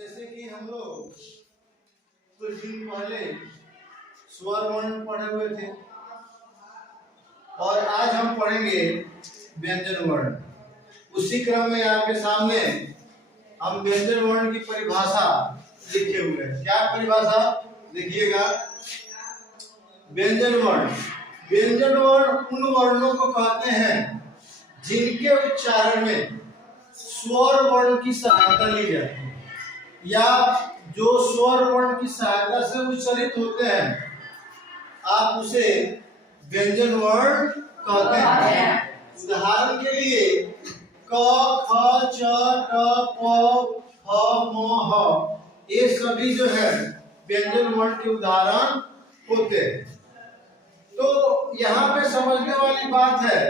जैसे कि हम लोग कुछ दिन पहले स्वर वर्ण पढ़े हुए थे और आज हम पढ़ेंगे व्यंजन वर्ण। उसी क्रम में आपके सामने हम व्यंजन वर्ण की परिभाषा लिखे हुए हैं। क्या परिभाषा देखिएगा। व्यंजन वर्ण उन वर्णों को कहते हैं जिनके उच्चारण में स्वर वर्ण की सहायता ली जाती है या जो स्वर वर्ण की सहायता से उच्चारित होते हैं, आप उसे व्यंजन वर्ण कहते हैं। उदाहरण के लिए क, ख, च, ट, प, फ, म, ह, ये सभी जो है व्यंजन वर्ण के उदाहरण होते हैं। तो यहाँ पे समझने वाली बात है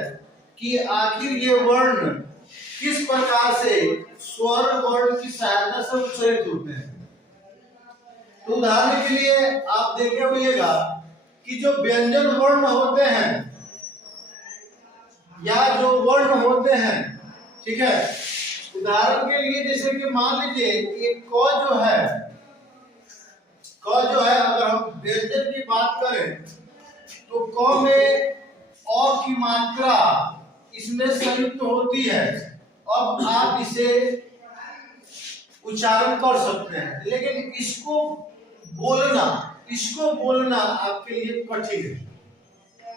कि आखिर ये वर्ण किस प्रकार से स्वर वर्ण की सहायता से उच्चारित होते हैं। तो उदाहरण के लिए आप देखे होइएगा कि जो व्यंजन वर्ण होते हैं या जो वर्ण होते हैं, ठीक है, उदाहरण के लिए जैसे कि मान लीजिए एक क जो है अगर हम व्यंजन की बात करें तो क में अ की मात्रा इसमें संयुक्त होती है। अब आप इसे उच्चारण कर सकते हैं, लेकिन इसको बोलना आपके लिए कठिन है।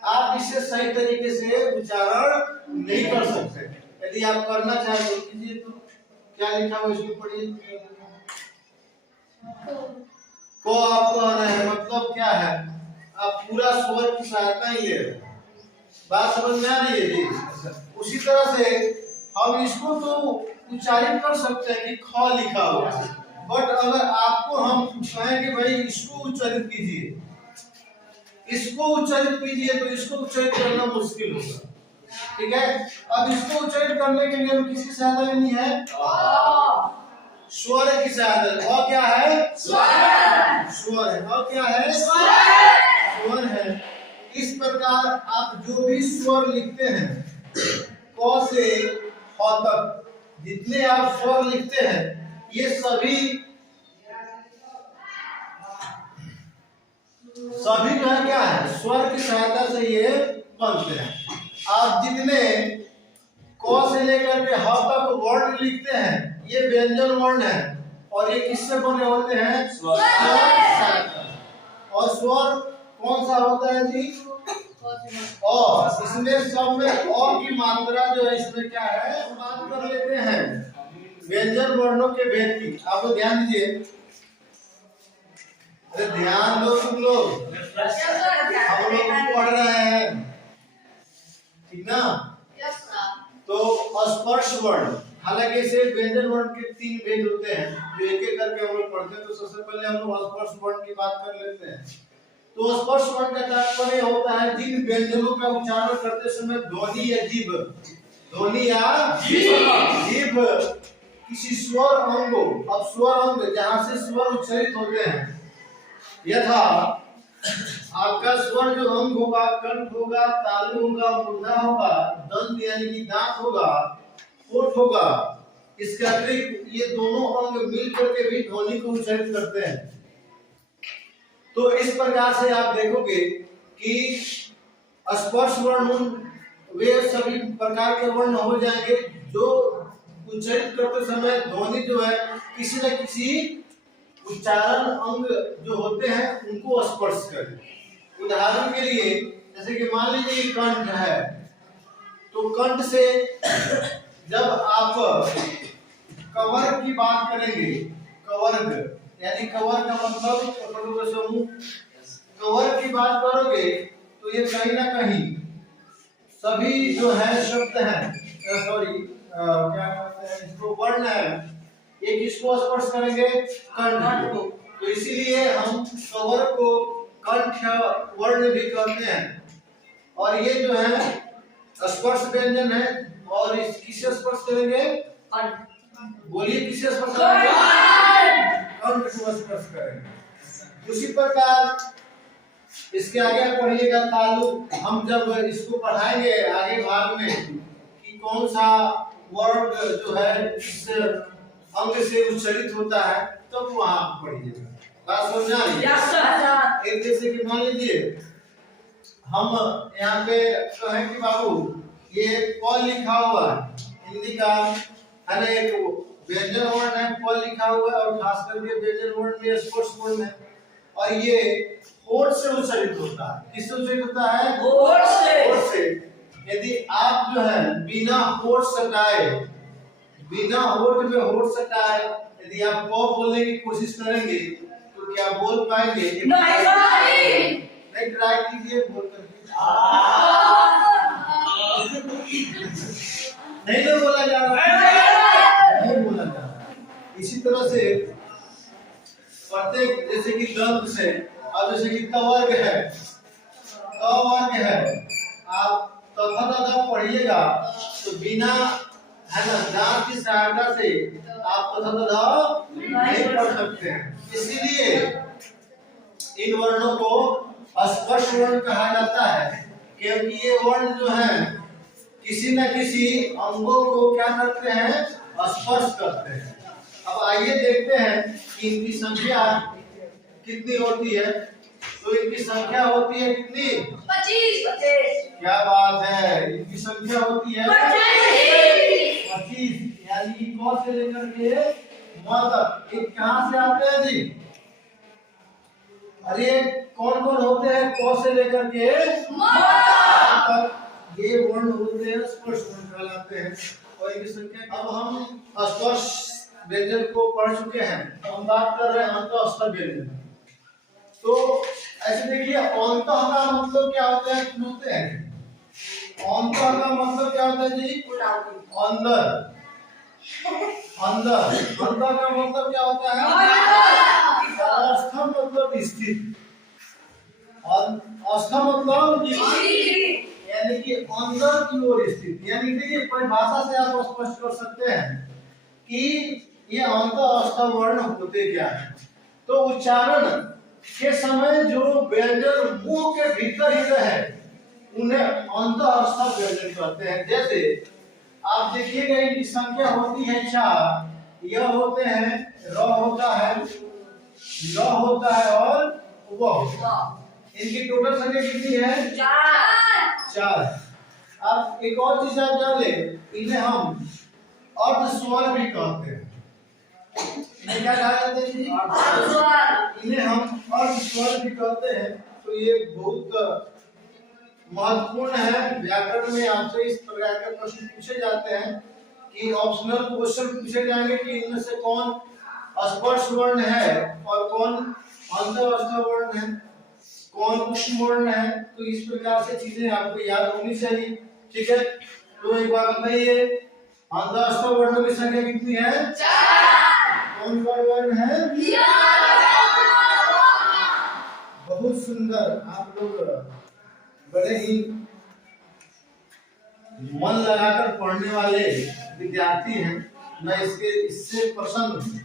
आप इसे सही तरीके से उच्चारण नहीं कर सकते। यदि आप करना चाहें तो कीजिए। तो क्या लिखा हुआ इसको पढ़िए। को आप कह रहे हैं, मतलब क्या है, आप पूरा स्वर की सहायता ही ले रहे हैं। बात समझ में आ रही है जी। उसी तरह से हम इसको तो उच्चारित कर सकते हैं कि ख लिखा हुआ है, बट अगर आपको हम कहें कि भाई इसको उच्चारित कीजिए तो इसको उच्चारित करना मुश्किल होगा। ठीक है, अब इसको उच्चारित करने के लिए हम किसकी सहायता लेनी है? स्वर की सहायता। और क्या है? स्वर है। और क्या है? स्वर है। इस प्रकार आप जो भी स्वर लिखते हैं, क से ह तक जितने आप स्वर लिखते हैं, ये सभी जो है क्या है, स्वर की सहायता से ये बनते हैं। आप जितने क से लेकर के ह तक वर्ण लिखते हैं, ये व्यंजन वर्ण है और ये किससे बने होते हैं? स्वर की सहायता। और स्वर कौन सा होता है जी? और इसमें सब में और की मात्रा जो है इसमें क्या है, बात कर लेते हैं व्यंजन वर्णों के भेद की। आप लोग ध्यान दीजिए। अरे ध्यान दो तुम लोग, हम लोग पढ़ रहे हैं, ठीक ना? तो स्पर्श वर्ण, हालांकि इसे व्यंजन वर्ण के 3 भेद होते हैं जो एक एक करके हम लोग पढ़ते हैं। तो सबसे पहले हम लोग स्पर्श वर्ण की बात कर लेते हैं। तो स्पर्श वर्ण का तात्पर्य होता है जिन व्यंजनों का उच्चारण करते समय ध्वनि या जीभ किसी स्वर अंग, अब स्वर अंग जहां से स्वर उच्चारित होते हैं, यथा आपका स्वर जो अंग होगा, कंठ होगा, तालु होगा, मूर्धा होगा, दंत यानी कि दांत होगा, होठ होगा, इसके अतिरिक्त ये दोनों अंग मिलकर के भी ध्वनि को उच्चारित करते हैं। तो इस प्रकार से आप देखोगे कि स्पर्श वर्ण वे सभी प्रकार के वर्ण हो जाएंगे जो उच्चारित करते समय ध्वनि जो है किसी न किसी उच्चारण अंग जो होते हैं उनको स्पर्श करें। उदाहरण के लिए जैसे कि मान लीजिए कंठ है, तो कंठ से जब आप कवर की बात करेंगे, कवर्ग यानी कवर का मतलब कपड़ों का समूह, कवर की बात करोगे तो ये कहीं ना कहीं सभी जो है शब्द है, क्या कहते हैं इसको, वर्ण है, ये किसको स्पर्श करेंगे? कंठ को। तो इसीलिए हम कवर को कंठ वर्ण भी कहते हैं। और ये जो है स्पर्श व्यंजन है। और इस किसे स्पर्श करेंगे? बोलिए किसे स्पर्श करेंगे? कंठ को स्पर्श करेंगे। उसी प्रकार इसके आगे पढ़िएगा तालु। हम जब इसको पढ़ाएंगे आगे भाग में कि कौन सा वर्ड जो है इस अंग से उच्चारित होता है तब तो वहां पढ़िएगा। बात समझ आ रही है? एक जैसे कि मान लीजिए हम यहाँ पे कहें कि बाबू ये प लिखा हुआ है, हिंदी का है ना, एक व्यंजन वर्ण है, प लिखा हुआ है और खास करके व्यंजन वर्ण में स्पर्श वर्ण है और ये होठ से उच्चारित होता है। किससे उच्चारित होता है? होठ से। यदि आप जो है बिना होठ सटाए, बिना होठ में होठ सटाए यदि आप प बोलने की कोशिश करेंगे तो क्या बोल पाएंगे? नहीं, ट्राई कीजिए बोल कर। नहीं तो बोला जा रहा है, नहीं बोला जा रहा। इसी तरह से प्रत्येक, जैसे कि दंत से, अब जैसे कि तवर्ग है, तवर्ग है, आप तथा तथा पढ़िएगा तो बिना है ना दांत की सहायता से आप तथा तथा नहीं पढ़ सकते हैं। इसीलिए इन वर्णों को स्पर्श वर्ण कहा जाता है, क्योंकि ये वर्ण जो है किसी न किसी अंगों को क्या करते हैं? स्पर्श करते हैं। अब आइए देखते हैं कि इनकी संख्या कितनी होती है। तो इनकी संख्या होती है कितनी? 25। क्या बात है, इनकी संख्या होती है 25। यानी क से लेकर के म तक। ये कहां से आते हैं जी? अरे कौन कौन होते हैं क से लेकर के म तक? ये वर्ण होते हैं स्पर्श वर्ण कहलाते हैं और इनकी संख्या। अब हम स्पर्श व्यंजन को पढ़ चुके हैं, हम बात कर रहे हैं अंतःस्थ व्यंजन। तो ऐसे देखिए, अंतः का मतलब क्या होता है? सुनते हैं, अंतः का मतलब क्या होता है जी? अंदर। अंदर। अंदर का मतलब क्या होता है? अस्थ मतलब स्थित, अस्थ मतलब यानी कि अंदर की ओर स्थित। यानी देखिए परिभाषा से आप स्पष्ट कर सकते हैं कि ये अंतःस्थ वर्ण होते क्या है। तो उच्चारण के समय जो व्यंजन मुंह के भीतर ही रहे उन्हें अंतःस्थ व्यंजन कहते हैं। जैसे आप देखिएगा इनकी संख्या होती है 4। यह होते हैं, र होता है, ल होता है और व होता है। इनकी टोटल संख्या कितनी है? 4। अब एक और चीज आप जान ले, इन्हें हम अर्ध स्वर भी कहते हैं। इन्हें क्या कहा जाता है जी? इन्हें हम अर्ध स्वर भी कहते हैं। तो ये बहुत महत्वपूर्ण है। व्याकरण में आपसे इस प्रकार के प्रश्न पूछे जाते हैं कि ऑप्शनल क्वेश्चन पूछे जाएंगे कि इनमें से कौन स्पर्श वर्ण है और कौन अंतःस्थ वर्ण है, कौन ऊष्म वर्ण है। तो इस प्रकार से चीजें आपको याद होनी चाहिए। ठीक है, तो एक बार बताइए, अंतःस्थ वर्ण की संख्या कितनी है? 4। कौन कौन वर्ण है? बहुत सुंदर। आप लोग बड़े ही मन लगाकर पढ़ने वाले विद्यार्थी हैं, मैं इससे प्रसन्न हूँ।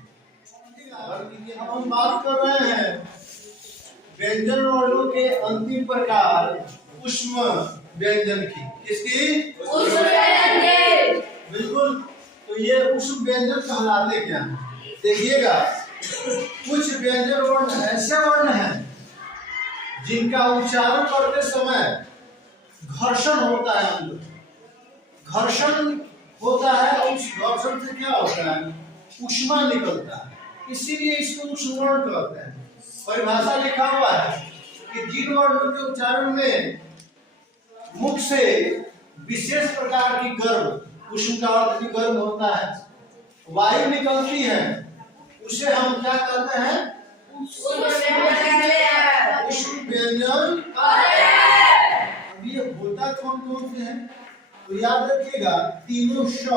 अब हम बात कर रहे हैं व्यंजन वर्णों के अंतिम प्रकार ऊष्म व्यंजन की। किसकी? ऊष्म व्यंजन की। बिल्कुल। तो ये ऊष्म व्यंजन कहलाते क्या हैं? देखिएगा, कुछ व्यंजन वर्ण ऐसे वर्ण हैं जिनका उच्चारण करते समय घर्षण होता है। घर्षण होता है, उस घर्षण से क्या होता है? ऊष्मा निकलता है, इसीलिए इसको ऊष्म वर्ण कहते हैं। परिभाषा लिखा हुआ है कि जिन वर्णों के उच्चारण में मुख से विशेष प्रकार की गर्म, ऊष्म का अर्थ भी गर्म होता है, वायु निकलती है, उसे हम क्या कहते हैं? ऊष्म व्यंजन। अब ये होता कौन कौन से हैं? तो याद रखिएगा, तीनों श,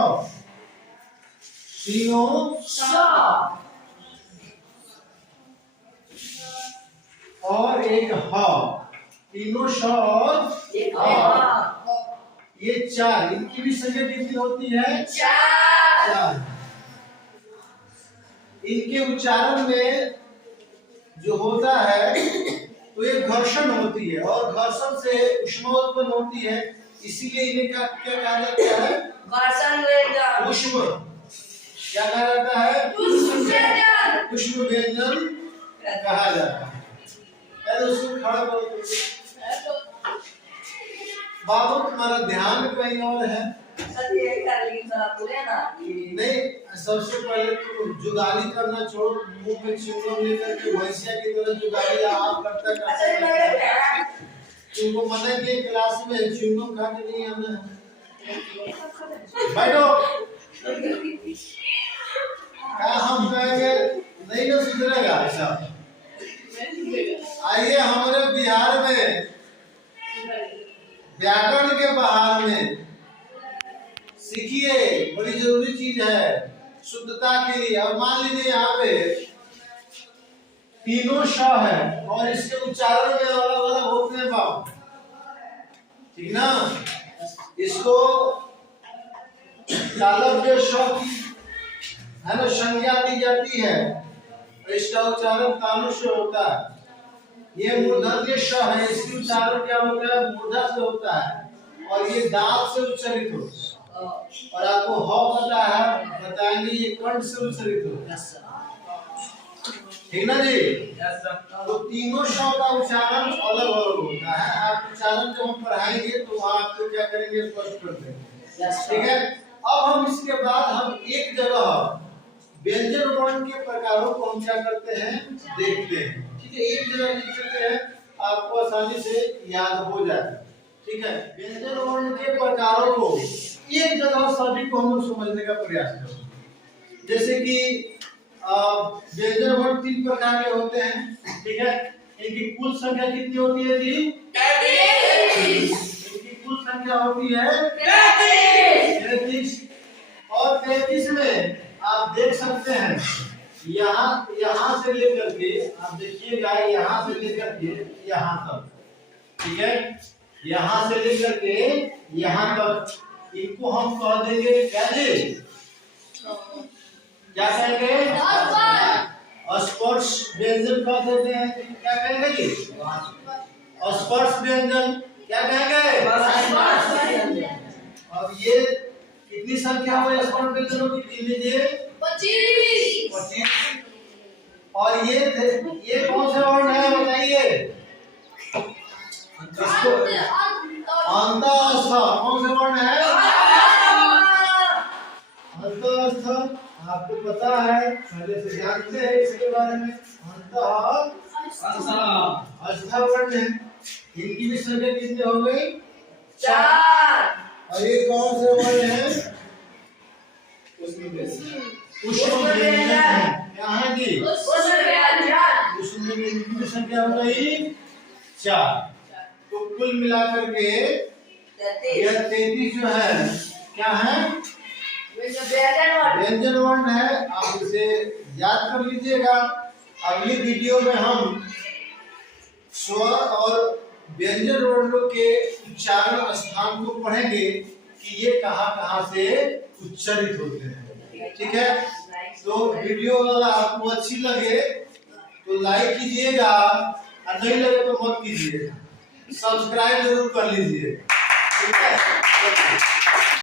तीनों श और एक ह, तीनों श और एक ह, ये 4। इनकी भी संख्या कितनी होती है? 4। इनके उच्चारण में जो होता है तो एक घर्षण होती है और घर्षण से ऊष्मा उत्पन्न होती है, इसीलिए इन्हें क्या कहा जाता है? घर्षण व्यंजन। ऊष्म क्या कहा जाता है? पुष्प व्यंजन कहा जाता है। पहले उसको खड़ा करो। बाबू तुम्हारा ध्यान कहीं और है। नहीं, सबसे पहले तुम जुगाली करना छोड़ो, मुंह में च्युइंगम लेकर के भैंसिया की तरह जुगाली आप करता करता। तुमको पता है कि क्लास में च्युइंगम खा के नहीं आना है। बैठो। क्या हम कहेंगे नहीं ना सुधरेगा ऐसा। आइए हमारे बिहार में व्याकरण के बहार में सीखिए, बड़ी जरूरी चीज है शुद्धता के लिए। अब मान लीजिए यहाँ पे तीनों श है और इसके उच्चारण में अलग अलग होते हैं बाप, ठीक ना। इसको तालव्य श की है ना संज्ञा दी जाती है और इसका उच्चारण तालु से होता है। ये मूर्धन्य श है, इसकी उच्चारण क्या होता है? मूर्धा से होता है और ये दांत से उच्चारित होता है। और आपको ह पता है, बताएंगे ये कंठ से उच्चारित होता है, ठीक ना जी। तो तीनों श का उच्चारण अलग अलग होता है। आप उच्चारण जब हम पढ़ाएंगे तो वहाँ आपको क्या करेंगे स्पष्ट कर देंगे, ठीक है। अब हम इसके बाद हम एक जगह व्यंजन वर्ण के प्रकारों को हम क्या करते हैं देखते हैं, ठीक है। एक जगह लिख लेते हैं, आपको आसानी से याद हो जाए, ठीक है। व्यंजन वर्ण के प्रकारों को एक जगह सभी को हम लोग समझने का प्रयास करें। जैसे कि व्यंजन वर्ण 3 प्रकार के होते हैं, ठीक है। इनकी कुल संख्या कितनी होती है जी? 33। इनकी कुल संख्या होती है 33। और 33 में आप देख सकते हैं यहाँ से लेकर के आप देखिएगा, यहाँ से लेकर के यहाँ तक, ठीक है। यहाँ से लेकर के यहाँ तक इनको हम कह देंगे क्या जी? क्या कहेंगे? स्पर्श व्यंजन कह देते हैं। क्या कहेंगे जी? स्पर्श व्यंजन। क्या कहेंगे? अब ये कितनी संख्या हुई स्पर्श व्यंजनों की? गिन लीजिए 25। और ये कौन सा वर्ण है बताइए? इसको अंतःस्थ। कौन सा वर्ण है? अंतःस्थ। आपको पता है, पहले से जानते हैं इसके बारे में। अंतःस्थ वर्ण है। इनकी भी संख्या कितनी हो गई? 4। और ये कौन सा वर्ण है? पुष्प व्यंजन है। क्या है जी? पुष्प व्यंजन की संख्या हो गई 4। तो कुल मिलाकर के यह 33 जो है क्या है? व्यंजन वर्ण है। आप इसे याद कर लीजिएगा। अगली वीडियो में हम स्वर और व्यंजन वर्णों के उच्चारण स्थान को पढ़ेंगे कि ये कहाँ से उच्चारित होते हैं, ठीक है। तो वीडियो अगर आपको अच्छी लगे तो लाइक कीजिएगा और नहीं लगे तो मत कीजिएगा। सब्सक्राइब जरूर कर लीजिए, ठीक है।